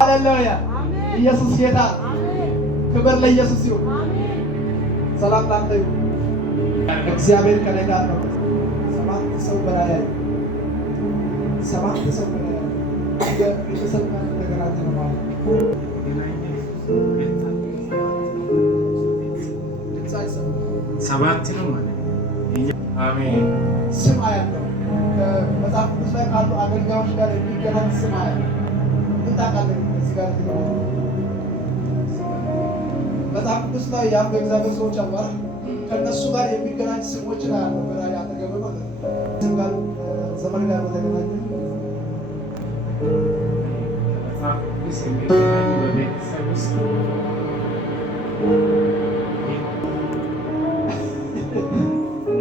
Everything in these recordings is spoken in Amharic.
ሃሌሉያ ኢየሱስ ጌታ ክብር ለኢየሱስ ይሁን። ሰላም ላንተ ይሁን። እግዚአብሔር ከኔ ጋር ነው። ሰባት ሰው በላይ የተሰማ ነገር አለ ማለት ሰባት ነው ማለት አሜን። ስም ያለው ከመጽሐፍ ቅዱስ ላይ ካሉ አገልጋዮች ጋር የሚገናኝ ስም ያለው እንታቃለን። እዚህ ጋር መጽሐፍ ቅዱስ ላይ ያሉ የእግዚአብሔር ሰዎች አሉ። ከነሱ ጋር የሚገናኝ ስሞች ላይ ያለው በላይ አጠገብ ማለት ስም ጋር ዘመን ጋር በተገናኘ መጽሐፍ ቅዱስ የሚገናኝ በቤተሰብ ውስጥ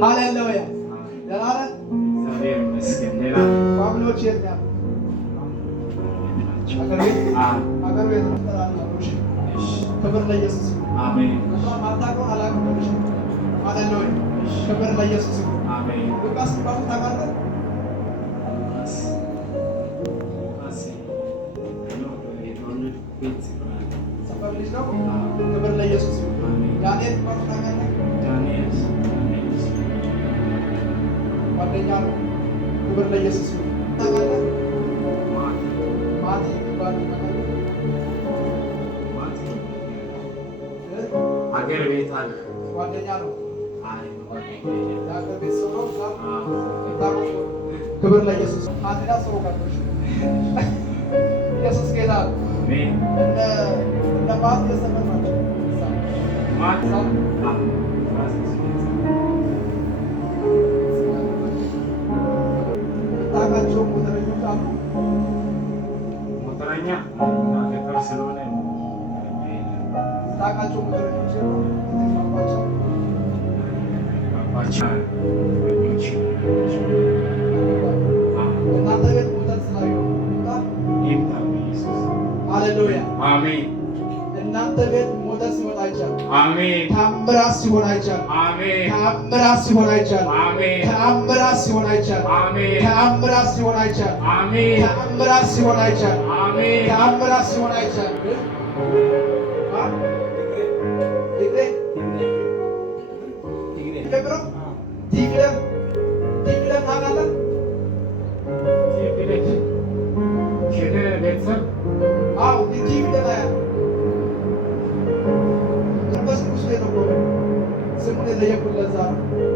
ሃሌሉያ ደላላ እግዚአብሔር ይመስገን። ሌላ ፋሚሊዎች የት ነው? አገር ቤት ተራራዎች። ክብር ለኢየሱስ አሜን። ማታውቀውን አላውቅም። ሃሌሉያ ክብር ለኢየሱስ አሜን። ሉቃስ ባሉ ታውቃለህ? ሰፈር ልጅ ነው። ክብር ለኢየሱስ ዳንኤል ባሉ ታውቃለህ? ጓደኛ ነው። ክብር ለኢየሱስ ታውቃለህ? ማቲ ባሉ ሀገር ቤት አለ ጓደኛ ነው። የሀገር ቤት ሰው ነው። ክብር ለኢየሱስ ማቲና ሰው ጋርሽ ኢየሱስ ጌታ ነው። እነ ማቲ የሰመር ናቸው። ታውቃቸው ሞተረኞች አሉ። ሞተረኛ ገጠር ስለሆነ ታውቃቸው ሞተረኞች እናንተ ቤት ሞተር ስላዩ ሃሌሉያ አሜን። እናንተ ቤት ሞተር ሲወጣ አይቻልም። አሜን። ታምራት ሲሆን አይቻልም። አሜን። ታምራት ሲሆን አይቻልም። አሜን። ታምራት ሲሆን አይቻልም። አሜን። ታምራት ሲሆን አይቻልም። አሜን። ታምራት ሲሆን አይቻልም። አሜን። ታምራት ሲሆን አይቻልም።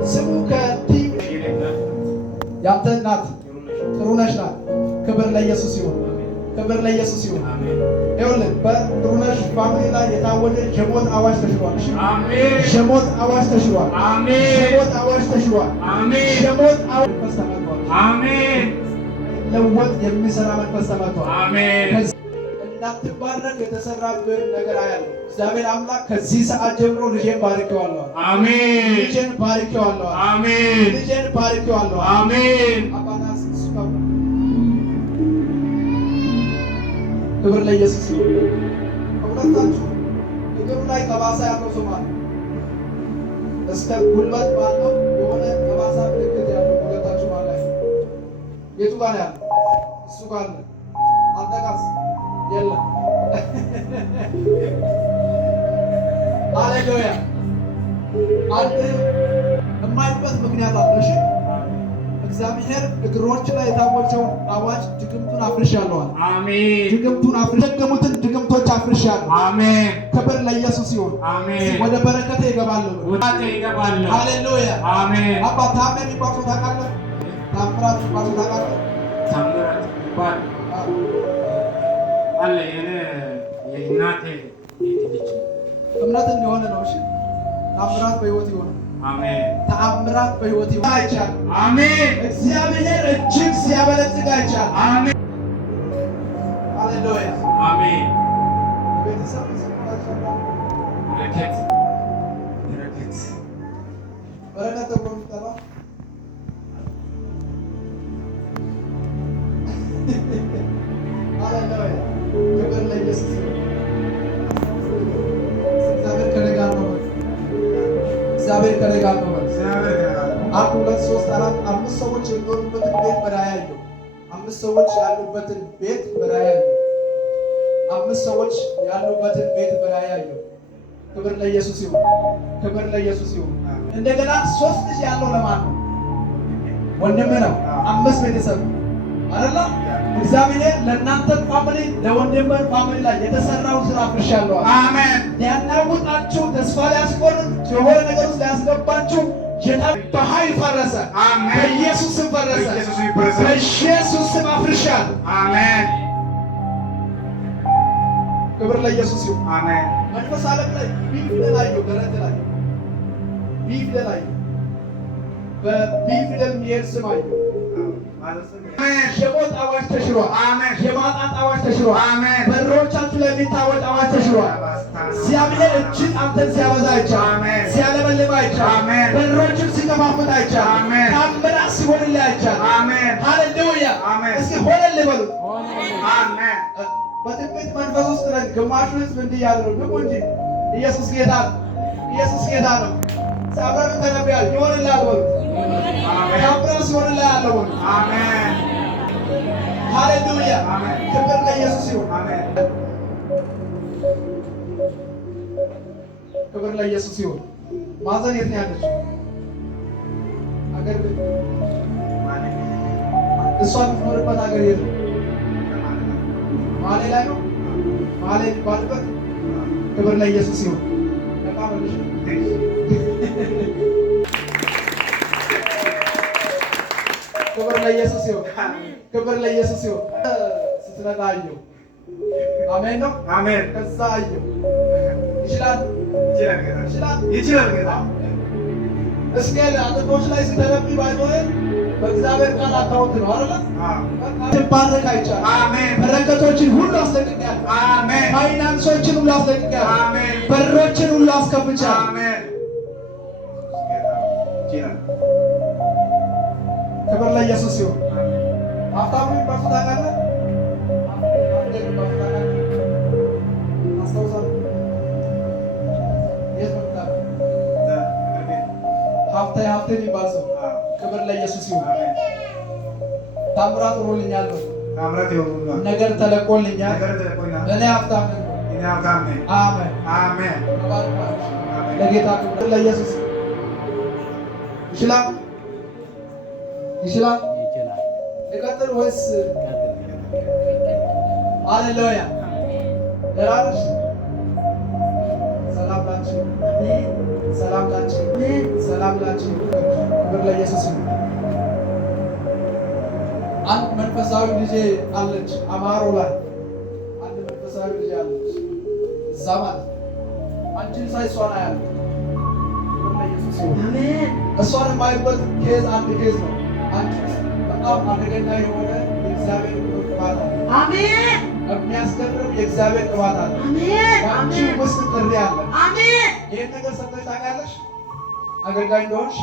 ስሙ ያንተ እናት ጥሩነሽ ናት። ክብር ለኢየሱስ ይሁን። ክብር ለኢየሱስ ይሁን። ይኸውልህ በጥሩነሽ ፋሚሊ ላይ የታወጀ የሞት አዋጅ ተሽሯል። አሜን። የሞት አዋጅ ተሽሯል። አሜን። የሞት አዋጅ ተሽሯል። አሜን። የሞት አዋጅ መንፈስ ተመቷል። አሜን። ለወጥ የሚሰራ መንፈስ ተመቷል። አሜን። እንዳትባረክ የተሰራብህ ነገር አያለሁ። እግዚአብሔር አምላክ ከዚህ ሰዓት ጀምሮ ልጄን ባርኬዋለሁ። አሜን። ልጄን ባርኬዋለሁ። አሜን። ልጄን ባርኬዋለሁ። አሜን። አባናስ ሱፐር ክብር ለኢየሱስ ይሁን። ሁለታችሁ እግሩ ላይ ጠባሳ ያለው ሰው ማለት እስከ ጉልበት ባለው የሆነ ጠባሳ ምልክት ያለው ሁለታችሁ ማለት የቱ ጋር ያለው? እሱ ጋር ነው። አንተ ጋርስ የለም። ሃሌሉያ አንተ የማይበት ምክንያት አለ። እሺ እግዚአብሔር እግሮች ላይ የታወጀውን አዋጅ ድግምቱን አፍርሻለሁ። አሜን። ድግምቱን አፍርሻለሁ። ድግምቶች አፍርሻለሁ። አሜን። ክብር ለኢየሱስ ይሁን። አሜን። ወደ በረከቴ ይገባለሁ። ሃሌሉያ አሜን። አባ ታሜ የሚባል ሰው ታውቃለህ? ታምራት የሚባል ሰው ታውቃለህ? ታምራት የሚባል አለ። የእናቴ ልጅ እምነት እንደሆነ ነው። እሺ ታምራት በህይወት ይሆናል። አሜን። ተአምራት በህይወት ይሆናል። አይቻልም። አሜን። እግዚአብሔር እጅግ ሲያበለጽግ አይቻልም። አሜን። ሃሌሉያ አሜን። ቤተሰብ በረከት ተብሎ የሚጠራው ሃሌሉያ ክብር ለኢየሱስ ይሁን። እግዚአብሔር ከእኔ ጋር ነው። እግዚአብሔር ከእኔ ጋር ነው። አንድ ሁለት ሶስት አራት አምስት ሰዎች የሚኖሩበት ቤት በራእይ አየሁ። 5 ሰዎች ያሉበትን ቤት በላይ ያየው። 5 ሰዎች ያሉበትን ቤት በላይ ያየው። ክብር ለኢየሱስ ይሁን። ክብር ለኢየሱስ ይሁን። እንደገና 3 ልጅ ያለው ለማን ነው? ወንድም ነው። 5 ቤተሰብ አይደለ? እግዚአብሔር ለእናንተ ፋሚሊ ለወንድም ፋሚሊ ላይ የተሰራውን ስራ አፍርሻለሁ። አሜን። ሊያናውጣችሁ ተስፋ ሊያስቆርጥ የሆነ ነገር ውስጥ ሊያስገባችሁ በኃይል ፈረሰ። አሜን። በኢየሱስ ስም ፈረሰ። በኢየሱስ ስም አፍርሻለሁ። አሜን። ክብር ለኢየሱስ ይሁን። አሜን። መንፈስ ዓለም ላይ ቢፊደል አየሁ። ደረት ላይ ቢፊደል አየሁ። በቢፊደል የሚሄድ ስም አየሁ። የሞት አዋጅ ተሽሯል። አሜን። የማጣት አዋጅ ተሽሯል። አሜን። በሮቻችሁ ላይ የሚታወጅ አዋጅ ተሽሯል። እግዚአብሔር እጅግ አንተን ሲያበዛ አይቻልም። አሜን። ሲያለመልም አይቻልም። አሜን። በሮችን ሲከፋፍት አይቻልም። አሜን። ታምራት ሲሆንልህ አይቻልም። አሜን። ሃሌሉያ። አሜን። እስኪ ሆነልህ በሉ። አሜን። በትንቢት መንፈስ ውስጥ ነን። ግማሹ ህዝብ እንዲህ ያለ ነው። ንቁ እንጂ ኢየሱስ ጌታ ነው። ኢየሱስ ጌታ ነው። አብረን ተነብያል። ይሆንልሃል በሉ። ታምራት ሲሆንልህ ያለው በሉ። አሜን። ሃሌሉያ። አሜን። ክብር ለኢየሱስ ይሁን። አሜን። ክብር ለኢየሱስ ይሁን። ማዘን የት ነው ያለችው? አገር ቤት እሷ የምትኖርበት ሀገር የት ነው? ማሌ ላይ ነው። ማሌ ባልበት። ክብር ለኢየሱስ ይሁን። ተቃበልሽ። ክብር ለኢየሱስ ይሁን። ክብር ለኢየሱስ ይሁን። ስትነዳ አየሁ። አሜን ነው። አሜን። ከዛ አየሁ። ይችላል ይችላል ይችላል ጌታ። እስኪ አጥንቶች ላይ ስተነብይ ባይሆን በእግዚአብሔር ቃል አታውት ነው አይደለ? ትባረክ አይቻልም። አሜን። በረከቶችን ሁሉ አስለቅቄያለሁ። አሜን። ፋይናንሶችን ሁሉ አስለቅቄያለሁ። አሜን። በሮችን ሁሉ አስከፍቻለሁ። አሜን። ክብር ለኢየሱስ ይሁን። ሀብታሙ የሚባሉ ታውቃለህ? አስታውሳለሁ። የት ነው የምታውቀው? ሀብቴ የሚባል ሰው። ክብር ለኢየሱስ ይሁን። ታምራት ሆኖልኛል ነው። ታምራት ይሁን። ነገር ተለቆልኛል። ነገር ተለቆልኛል። እኔ ሀብታም ነኝ። እኔ ሀብታም ነኝ። አሜን አሜን። ለጌታ ክብር ለኢየሱስ ይችላል ይችላል። ይቀጥል ወይስ ሃሌሉያ? ደራሽ ሰላም ላንቺ፣ ሰላም ላንቺ፣ ሰላም ላንቺ። ክብር ለኢየሱስ ይሁን። አንድ መንፈሳዊ ልጅ አለች አማሮ ላይ አንድ መንፈሳዊ ልጅ አለች እዛ ማለት አንቺን ሳይ እሷን አያለሁ። ክብር ለኢየሱስ ይሁን። አሜን። እሷን የማይበት ኬዝ አንድ ኬዝ ነው። አንቺ በጣም አደገኛ የሆነ የእግዚአብሔር ቅባት አለ። አሜን። የሚያስገርም የእግዚአብሔር ቅባት አለ። አሜን። አንቺ ውስጥ ጥሪ አለ። አሜን። ይሄን ነገር ሰምተሽ ታውቂያለሽ? አገልጋይ እንደሆንሽ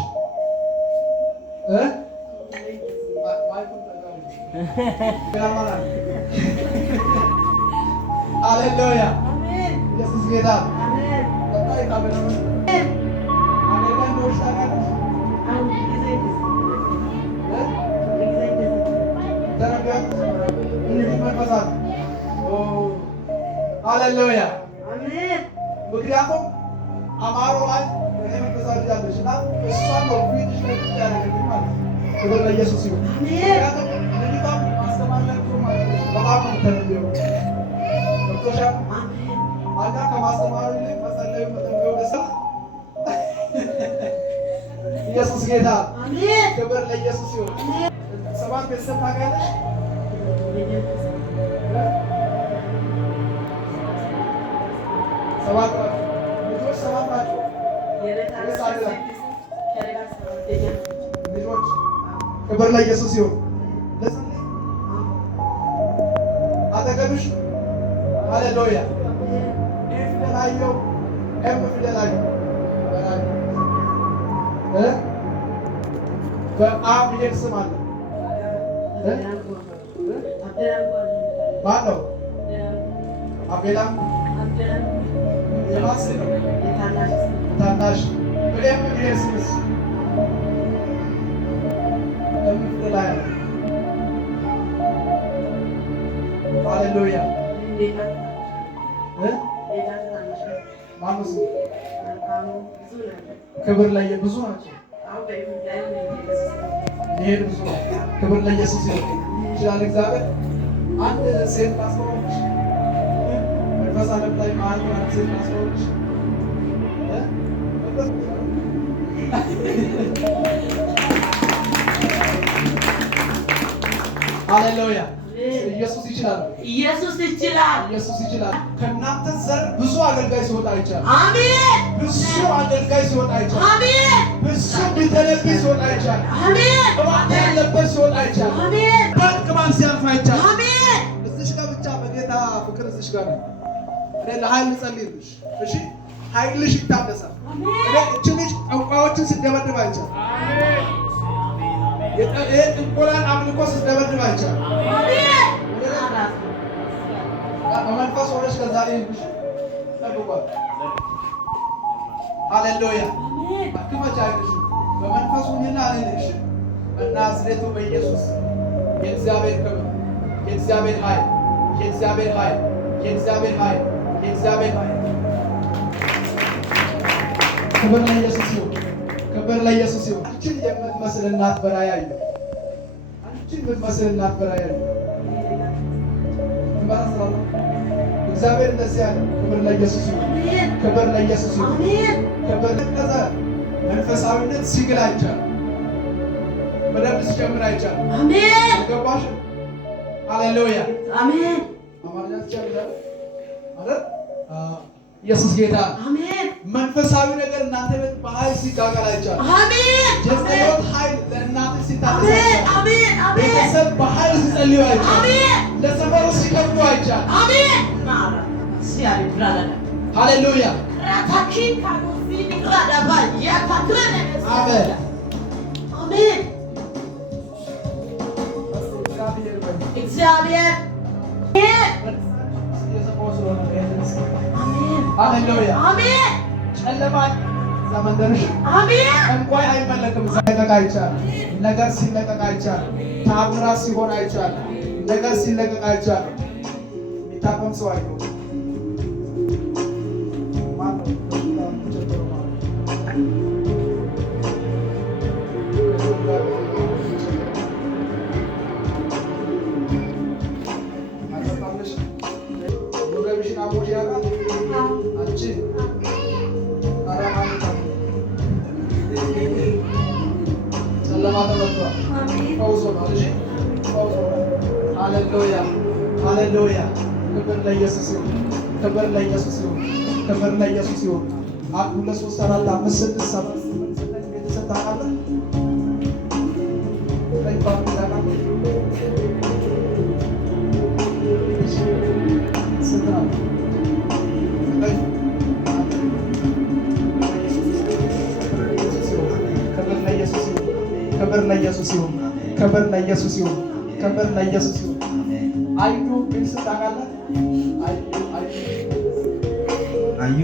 ሃሌሉያ። ኢየሱስ ጌታ። አገልጋይ እንደሆንሽ ታውቂያለሽ? ሃሌሉያ። ምክንያቱም አማሮ ላይ እኔ መንፈሳዊ ልጅ አለች እና እሷን ነው ፊትሽ ላይ ያደረግልኝ ማለት ነው። ክብር ለኢየሱስ ይሁን። ምክንያቱም ልጅቷን ማስተማር ላይ ማለት ነው በጣም ነው ተነብየው ዶክተር አጋ ከማስተማሩ ይልቅ መጸለዩ መጠንቀቁ ደስ ኢየሱስ ጌታ። አሜን። ክብር ለኢየሱስ ይሁን። 7 ቤተሰብ ታውቂያለሽ? 7 ልጆች 7 ናቸው። ልጆች ክብር ለኢየሱስ ይሁን። አጠገብሽ ሃሌሉያ። ፊደል አየሁ፣ ኤም ፊደል አየሁ። በአብ ፊደል ስም አለ። ማን ነው? አቤላ የማን ስም ነው? ታናሽ። በኤም ፊደል ስምስ ኤም ፊደል አለ። ሃሌሉያ ማነው? ክብር ለኢየሱስ ናቸው። ይሄን ብዙ ነው። ክብር ለኢየሱስ ይችላል። እግዚአብሔር አንድ ሴት ታስፈራለች። መንፈስ ዓለም ላይ አንድ ሴት ታስፈራለች። ሃሌሉያ ኢየሱስ ይችላል። ኢየሱስ ይችላል። ኢየሱስ ይችላል። ከእናንተ ዘር ብዙ አገልጋይ ሲወጣ አይቻልም። አሜን። ብዙ አገልጋይ ሲወጣ አይቻልም። አሜን። ብዙ ቢተነብይ ሲወጣ አይቻልም። አሜን። ቅባት ያለበት ሲወጣ አይቻልም። አሜን። ቅባት ሲያልፍ አይቻልም። አሜን። እዚሽ ጋር ብቻ በጌታ ፍቅር እዚሽ ጋር ነው። እኔ ለኃይል ጸልይልሽ። እሺ ኃይልሽ ይታደሳል። እኔ እቺ ልጅ ጠንቋዮችን ስደበድብ አይቻልም። ይሄን ጥንቆላን አምልኮ ስደበድብ አይቻልም። በመንፈስ ሆነሽ ከዛ ይልሽ ጠብቋል። ሃሌሉያ አክመቻ አይልሽ በመንፈስ ሁኔታ አይልሽ በናዝሬቱ በኢየሱስ የእግዚአብሔር ክብር የእግዚአብሔር ኃይል የእግዚአብሔር ኃይል የእግዚአብሔር ኃይል የእግዚአብሔር ኃይል ክብር ለኢየሱስ ይሁን። ክብር ለኢየሱስ ይሁን። አንቺን የምትመስል እናት በራእይ አየሁ። አንቺን የምትመስል እናት በራእይ አየሁ። እግዚአብሔር እንደዚህ ያለ ክብር ለኢየሱስ ይሁን። ክብር ለኢየሱስ ይሁን። ክብር ለከዛ መንፈሳዊነት ሲግል አይቻልም። በደንብ ሲጀምር አይቻልም። አሜን። ገባሽ? ሃሌሉያ አሜን። አማርኛ ትችላለህ አይደል? ኢየሱስ ጌታ አሜን። መንፈሳዊ ነገር እናንተ ቤት በኃይል ሲጋጋል አይቻልም። አሜን። የጸሎት ኃይል ለእናንተ ሲታደስ አሜን። አይቻልም። አሜን። አሜን። ቤተሰብ በኃይል ሲጸልዩ አይቻልም። አሜን። ለሰፈሩ ሲከብዱ አይቻልም። አሜን። ሲያሪ ብራዳ ሃሌሉያ ራታኪን ካጎሲ ብራዳባ ያታድረነ አሜን። አሜን። እግዚአብሔር ሃሌሉያ አሜን። ጨለማ ዘመንደርሽ አሜን። እንኳን አይመለክም። ሲለቀቅ አይቻልም። ነገር ሲለቀቅ አይቻልም። ታምራት ሲሆን አይቻልም። ነገር ሲለቀቅ አይቻልም። የሚታመም ሰው አይኖርም። ሃሌሉያ ሃሌሉያ ክብር ለኢየሱስ ይሁን። ክብር ለኢየሱስ ይሁን። ክብር ለኢየሱስ ይሁን። 1 2 3 4 5 6 7 8 ቤተሰብ ታውቃለህ? ክብር ለኢየሱስ ይሁን። ክብር ለኢየሱስ ይሁን። ክብር ለኢየሱስ ይሁን። አዩ ምን ታውቃለህ? አዩ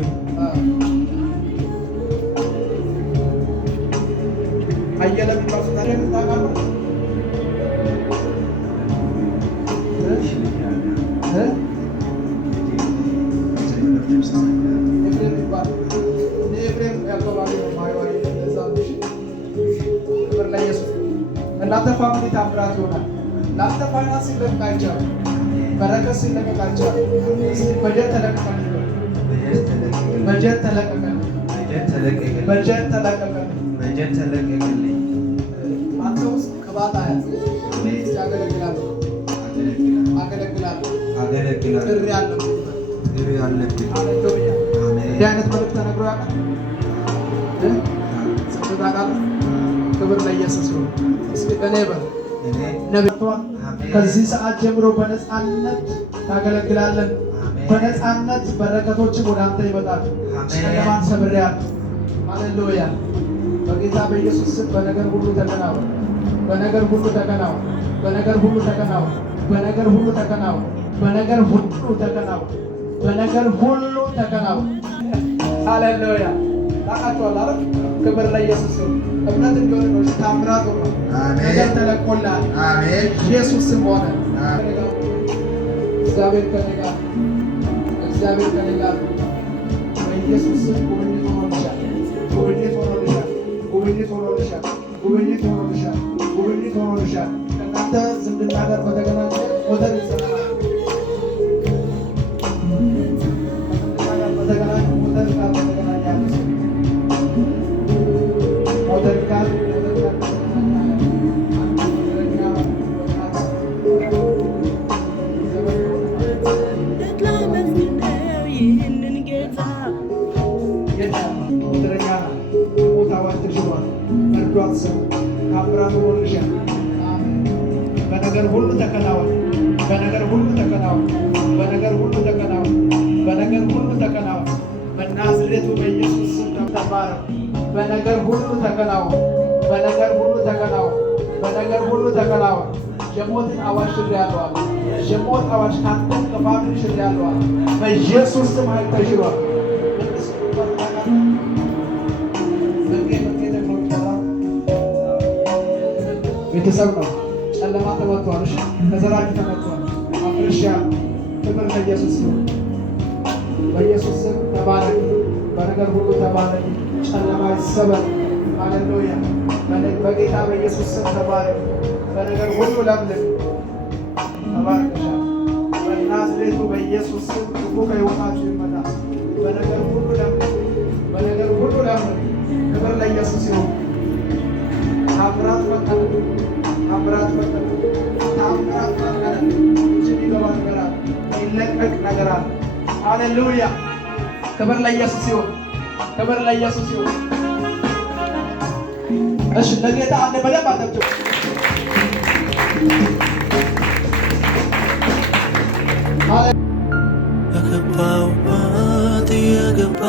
አየለ የሚባል ሰው ታዲያ ምን ታውቃለህ? ኤፍሬም ይባላል። ኤፍሬም ያከባቢ ነው ማይዋይ ለዛ ነው። ክብር ለኢየሱስ እናንተ ፋሚሊ ታምራት ይሆናል። ለአንተ ፋይናንስ ሲለቀቅ አይቻልም። በረከት ሲለቀቅ አይቻልም። በጀት ተለቀቀልኝ። በጀት ተለቀቀልኝ። በጀት ተለቀቀልኝ። በጀት ተለቀቀልኝ። አንተ ውስጥ ቅባት አያት ያገለግላለሁ አገለግላለሁ ጥሪ አለብኝ። እንዲህ አይነት መልዕክት ተነግሮ ያውቃል? ሰምተህ ታውቃለህ? ክብር ለኢየሱስ ይሁን። እስኪ እኔ በል ነብቷን ከዚህ ሰዓት ጀምሮ በነፃነት ታገለግላለን። በነፃነት በረከቶችን ወደ አንተ ይመጣሉ። ጨለማን ሰብሬያለሁ። ሃሌሉያ በጌታ በኢየሱስ ስም በነገር ሁሉ ተከናወን። በነገር ሁሉ ተከናወን። በነገር ሁሉ ተከናወን። በነገር ሁሉ ተከናወን። በነገር ሁሉ ተከናወን። በነገር ሁሉ ተከናወን። ሃሌሉያ ታውቃቸዋለህ አይደል? ክብር ለኢየሱስ ይሁን። እምነት እንዲሆን ነው። ታምራት ሆኖ ነገር ተለቆልሃል። አሜን። ኢየሱስ ስም ሆነ። እግዚአብሔር ከኔ ጋር እግዚአብሔር ከኔ ጋር በኢየሱስ ስም ጉብኝት ሆኖልሻል። ጉብኝት ሆኖልሻል። ጉብኝት ሆኖልሻል። ጉብኝት ሆኖልሻል። ጉብኝት ሆኖልሻል። ከእናንተ ዝምድና ጋር በተገናኘ ሞተር ይጸናል። በነገር ሁሉ ተከናወን። በነገር ሁሉ ተከናወን። በነገር ሁሉ ተከናወን። በነገር ሁሉ ተከናወን። በናዝሬቱ በኢየሱስ ስም ተባረክ። በነገር ሁሉ ተከናወን። በነገር ሁሉ ተከናወን። በነገር ሁሉ ተከናወን። የሞትን አዋጅ ሽሬአለሁ አለ። የሞት አዋጅ ካንተም ከፋሚሊ ሽሬአለሁ አለ። በኢየሱስ ስም ኃይል ተሽሯል። ቤተሰብ ነው። ጨለማ ተመቷል። እሺ ተዘራጅ ተመቷል። አፍርሻ ክብር ለኢየሱስ ነው። በኢየሱስ ስም ተባረክ። በነገር ሁሉ ተባረክ። ጨለማ ይሰበር። ሃሌሉያ። በጌታ በኢየሱስ ስም ተባረክ። በነገር ሁሉ ለምልም። ተባረክሻል። በናዝሬቱ በኢየሱስ ስም ክፉ ከሕይወታችሁ ይመጣ። በነገር ሁሉ ለምልም። በነገር ሁሉ ለምልም። ክብር ለኢየሱስ ይሁን። ታምራት ፈጠረ። ታምራት ፈጠረ። ታምራት ፈጠረ። የሚገባ ነገር አለ። የሚለቀቅ ነገር አለ። ሃሌሉያ። ክብር ለኢየሱስ ይሁን። ክብር ለኢየሱስ ይሁን። እሺ ለጌታ አንድ በደንብ አጨብጭቡ። የገባሁበት የገባ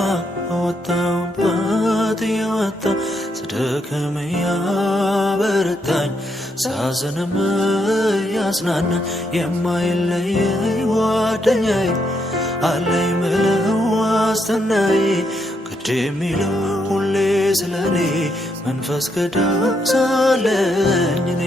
ወጣሁበት የወጣ ስደክም ያበረታኝ ሳዝንም ያጽናናኝ የማይለየኝ ጓደኛዬ አለኝ ምለው ዋስትናዬ ግድ የሚለው ሁሌ ስለኔ መንፈስ ቅዱስ አለኝ እኔ